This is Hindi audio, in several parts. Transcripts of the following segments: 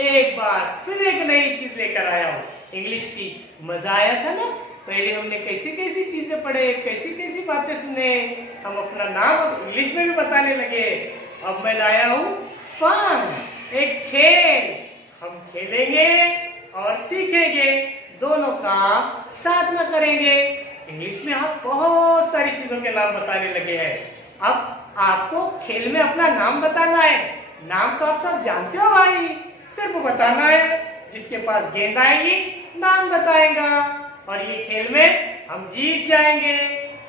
एक बार फिर एक नई चीज लेकर आया हूँ इंग्लिश की। मजा आया था ना? पहले हमने कैसी कैसी चीजें पढ़े, कैसी कैसी बातें सुने, हम अपना नाम इंग्लिश में भी बताने लगे। अब मैं लाया हूँ फन, एक खेल। हम खेलेंगे और सीखेंगे, दोनों काम साथ में करेंगे। इंग्लिश में आप बहुत सारी चीजों के नाम बताने लगे हैं। अब आपको खेल में अपना नाम बताना है। नाम तो आप सब जानते हो भाई, सिर्फ बताना है। जिसके पास गेंद आएगी नाम बताएगा और ये खेल में हम जीत जाएंगे।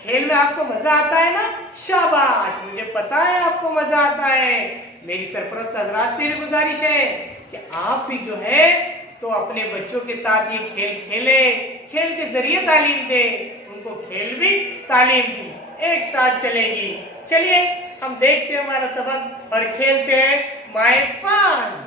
खेल में आपको मजा आता है ना? शाबाश, मुझे पता है आपको मजा आता है। मेरी सरपरस्त हजरात से भी गुजारिश है कि आप भी जो है तो अपने बच्चों के साथ ये खेल खेले, खेल के जरिए तालीम दे, उनको खेल भी तालीम भी एक साथ चलेगी। चलिए हम देखते हैं हमारा सबक और खेलते हैं माय फन।